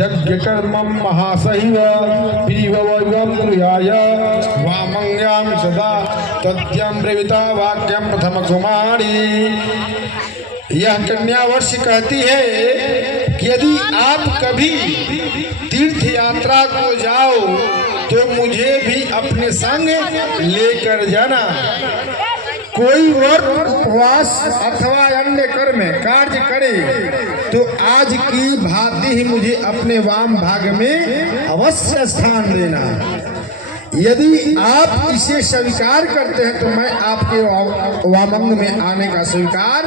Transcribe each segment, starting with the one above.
यज्ञकर्मं महासैव प्रियवैवं क्रियाय वामंग्यां सदा तथ्यं ब्रवीता वाक्यं प्रथम कुमारी। यह कन्यावर्ष कहती है कि यदि आप कभी तीर्थ यात्रा को जाओ तो मुझे भी अपने संग लेकर जाना। कोई व्रत उपवास अथवा अन्य कर्म कार्य करे तो आज की भांति ही मुझे अपने वाम भाग में अवश्य स्थान देना। यदि आप इसे स्वीकार करते हैं तो मैं आपके वामंग में आने का स्वीकार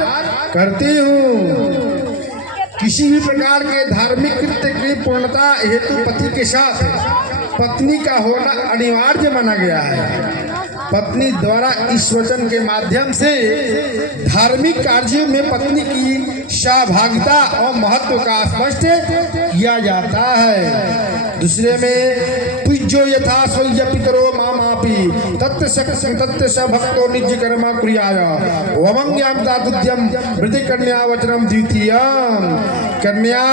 करती हूँ। किसी भी प्रकार के धार्मिक कृत्य की पूर्णता हेतु पति के साथ पत्नी का होना अनिवार्य माना गया है। पत्नी द्वारा इस वचन के माध्यम से धार्मिक कार्यों में पत्नी की सहभागिता और महत्व का स्पष्ट किया जाता है। दूसरे में पूज्यो यथा स्वयं पितरो मामापि तत्व स भक्तो निज कर्म क्रियाय वमंग्याम तातुद्यम वृद्धि कन्या वचनम द्वितीयम। कन्या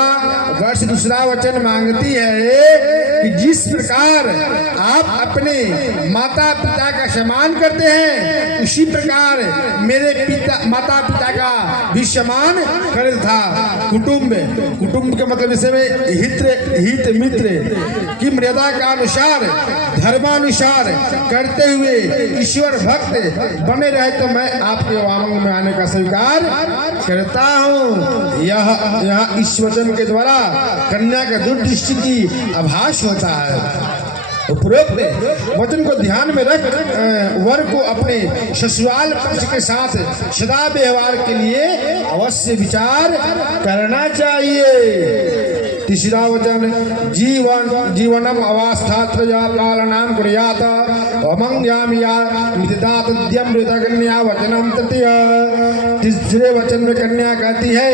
वर्ष दूसरा वचन मांगती है कि जिस प्रकार आप अपने माता पिता का सम्मान करते हैं उसी प्रकार मेरे माता पिता का भी सम्मान कर था। कुटुंब के मतलब इसे में हित मित्र की मर्यादा का अनुसार धर्मानुसार करते हुए ईश्वर भक्त बने रहे तो मैं आपके वामंग में आने का स्वीकार करता हूँ। यह इस वचन के द्वारा कन्या का दुर्दृष्टि की आभास होता है। उपरोक्त वचन को ध्यान में रख वर को अपने ससुराल पक्ष के साथ सदा व्यवहार के लिए अवश्य विचार करना चाहिए। तीसरा वचन जीवनम अवस्था पालनाम कुर्यात अमंग्यामिया मितदातुद्यम मृतकन्या वचनम तृतीय। तीसरे वचन में कन्या कहती है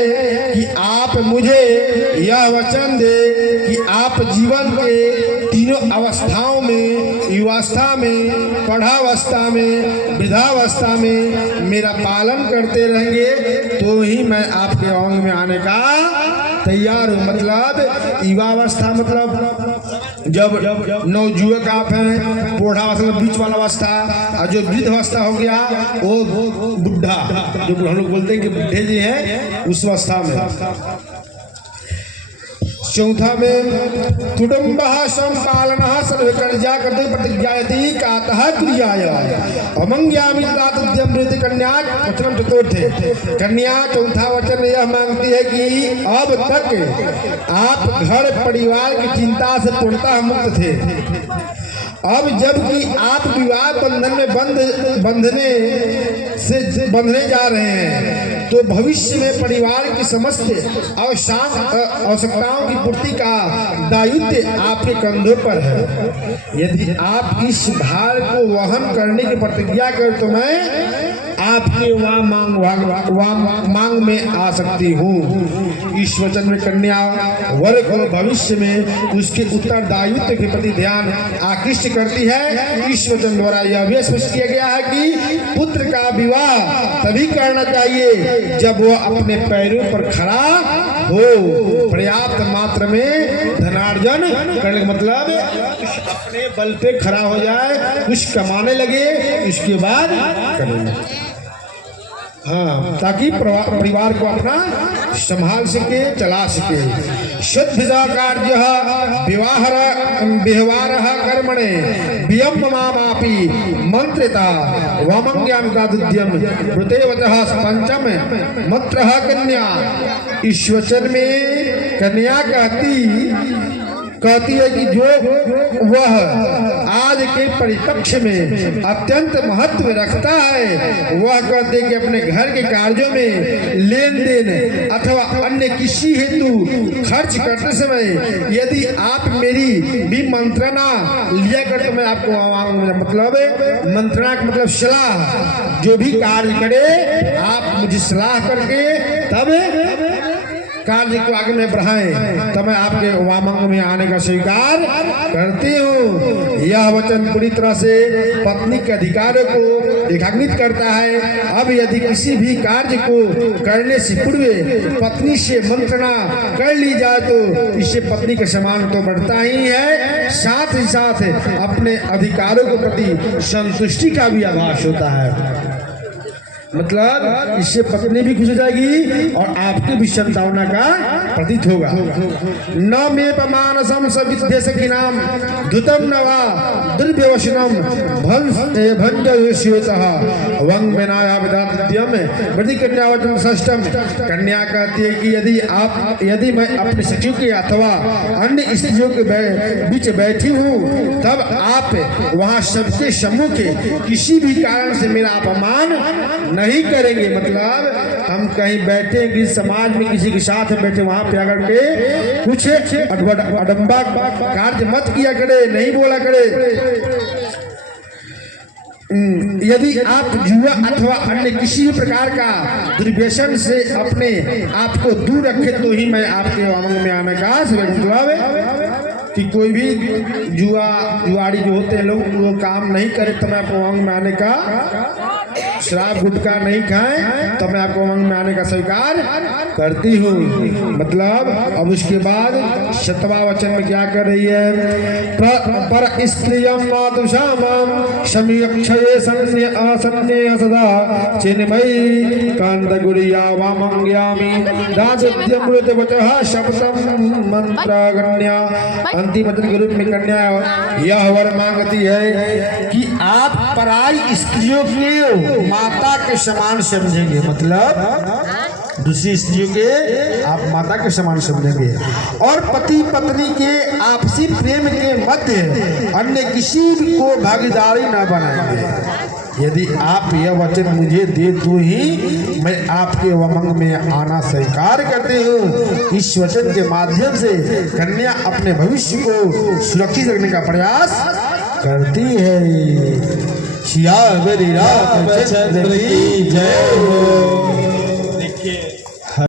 कि आप मुझे यह वचन दे कि आप जीवन के तीनों अवस्थाओं में युवावस्था में प्रौढ़ावस्था में वृद्धावस्था में मेरा पालन करते रहेंगे तो ही मैं आपके अंग में आने का तैयार हूँ। मतलब युवावस्था मतलब जब नवजुवक आप हैं, प्रौढ़ावस्था मतलब बीच वाला अवस्था, और जो वृद्ध अवस्था हो गया वो बुढ़ा, जो हम लोग बोलते हैं कि बुढ़े जी हैं उस अवस्था में। चौथा में कुटुंब संपालन सर्वकर्जा करते प्रतिज्ञायति कातः क्रियाय अमंग्यामि तातुद्यम वृद्धि कन्या वचनम चतुर्थ। कन्या चौथा वचन यह मांगती है कि अब तक आप घर परिवार की चिंता से पूर्णतः मुक्त थे। अब जबकि आप विवाह बंधन में बंधने जा रहे हैं तो भविष्य में परिवार की समस्त आवश्यकताओं की पूर्ति का दायित्व आपके कंधों पर है। यदि आप इस भार को वहन करने की प्रतिज्ञा करें तो मैं आपके मांग में आ सकती हूँ। इस वचन में कन्या वर को भविष्य में उसके उत्तरदायित्व के प्रति ध्यान आकृष्ट करती है। इस वचन द्वारा यह भी स्पष्ट किया गया है कि पुत्र का विवाह तभी करना चाहिए जब वह अपने पैरों पर खड़ा हो, पर्याप्त मात्रा में धनार्जन करने का मतलब अपने बल पे खड़ा हो जाए, कुछ कमाने लगे, उसके बाद करें। हाँ, ताकि परिवार को अपना संभाल सके, चला सके। शुद्ध कार्य व्यवहार कर्मणे वियम मापी मंत्रिता वामंग्याम तातुद्यम वृतेवतः पंचम मंत्र कन्या। इस वचन में कन्या कहती है कि जो वह आज के परिपक्ष में अत्यंत महत्व रखता है वह कहते हैं कि अपने घर के कार्यों में लेन देन अथवा अन्य किसी हेतु खर्च करते समय यदि आप मेरी भी मंत्रणा लिया कर तो मैं आपको मतलब मंत्रणा का मतलब सलाह, जो भी कार्य करे आप मुझे सलाह करके तब कार्य को आगे में बढ़ाएं तो मैं आपके वामंग में आने का स्वीकार करती हूँ। यह वचन पूरी तरह से पत्नी के अधिकारों को रेखांकित करता है। अब यदि किसी भी कार्य को करने से पूर्व पत्नी से मंत्रणा कर ली जाए तो इससे पत्नी का सम्मान तो बढ़ता ही है, साथ ही साथ अपने अधिकारों के प्रति संतुष्टि का भी आभास होता है। मतलब इससे पत्नी भी खुश हो जाएगी और आपकी भी संतावना का प्रतीत होगा। न मे पमानसम सविद्यस किनाम धुतम नवा दुर्व्यवसनम भंजयस्योतः वंग बेनाया विदात्यम वृद्धि कन्या वचन षष्ठम। कन्या कहती है कि यदि मैं अपने सचिव के अथवा अन्य स्त्रियों के बीच बैठी हूँ तब आप वहाँ सबके सम्मुख किसी भी कारण से मेरा अपमान नहीं करेंगे। मतलब हम कहीं बैठे किसी समाज में किसी के साथ बैठे वहां पे आकर के कुछ अडम्बा कार्य मत किया करे, नहीं बोला करे। यदि आप जुआ अथवा अन्य किसी भी प्रकार का दुर्व्यसन से अपने आप को दूर रखे तो ही मैं आपके वामंग में आने का मतलब कि कोई भी जुआड़ी जो होते हैं लोग वो काम नहीं करे तो मैं आपको वामंग में आने का, शराब गुटखा नहीं खाएं तो मैं आपको वामंग में आने का स्वीकार करती हूँ। मतलब अब उसके बाद 7वां वचन में क्या कर रही है? पर स्त्रियम मातुषामम समीक्षये सन्य असन्य सदा चिन्मयी कांत गुड़िया वामंग्यामि दासत्यमृत वचः शब्दम मंत्रगण्या। अंतिम वचन के रूप में कन्या यह वर मांगती है कि आप पराई स्त्रियों के माता के समान समझेंगे। मतलब दूसरी स्त्रियों के आप माता के समान समझेंगे और पति पत्नी के आपसी प्रेम के मध्य अन्य किसी को भागीदारी न बनाएंगे। यदि आप यह वचन मुझे दे तो ही मैं आपके वामंग में आना स्वीकार करते हूँ। इस वचन के माध्यम से कन्या अपने भविष्य को सुरक्षित रखने का प्रयास करती है। सियावर रामचंद्र की जय हो।